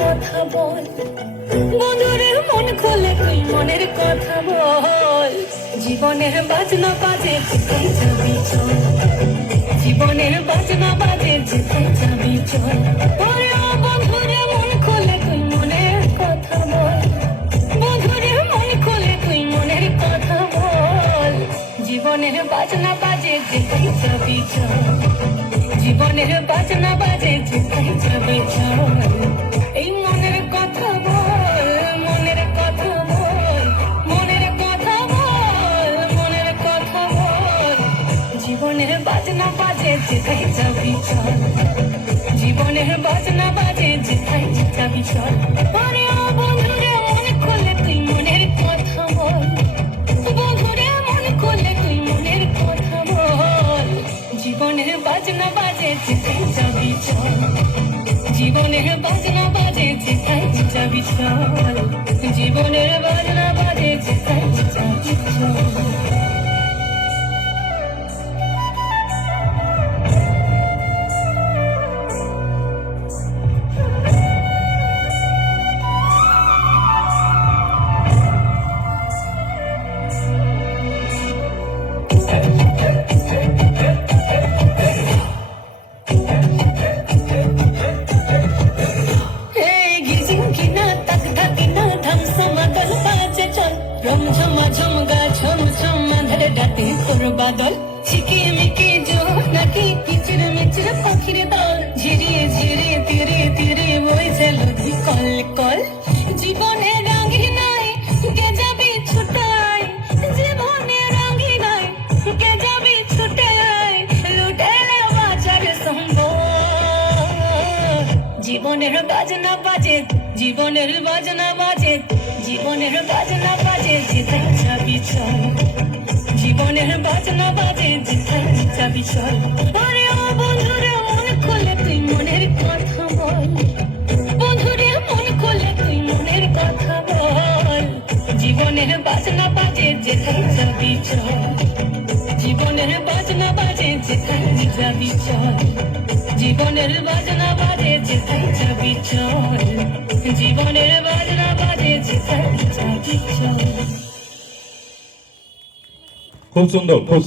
কথা বল। বন্ধুরে মন খুলে তুই মনের কথা বল। জীবনের বাজনা বাজে চল। জীবনের বাজনা বাজে যেথায় যাবি চল। বন্ধুরে, মন তুই মনের কথা বল। বন্ধুরে, মন খুলে তুই মনের কথা বল। জীবনের বাজনা বাজে যেথায় যাবি চল। জীবনের বাজনা বাজে যেথায় যাবে চল। এই মনের কথা বল, মনের কথা বল, মনের কথা বল, মনের কথা বল। জীবনের বাজনা বাজে যেথায় যাবি চল। জীবনের বাজনা বাজে যেথায় যাবি চল। বল। খুলে তুই কথা বল। জীবনের বাজনা বাজে যেথায় যাবি জীবনের বাজনা বাজে যেথায় যাবি চল। জীবনের বাজনা বাজে যেথায় ডাতে তোর বাদল। ছিকিয়ে মিকি জো, নাকি কিচির মিচির পাখির দল? ঝিরিয়ে ঝিরিয়ে তীরে তীরে বইছে লধি কল কল। জীবনে রাঙি নাই কে যাবি ছুটাই জীবনে রাঙি নাই কে যাবি ছুটাই লুটেলে বাজার সম্ভব। জীবনের বাজনা বাজে, জীবনের বাজনা বাজে, জীবনের বাজনা বাজে, যেথায় যাবি চল। জীবনের বাজনা বাজে যেথায় যাবি চল। জীবনের বাজনা বাজে যেথায় যাবি চল। জীবনের বাজনা বাজে যেথায় যাবি খুব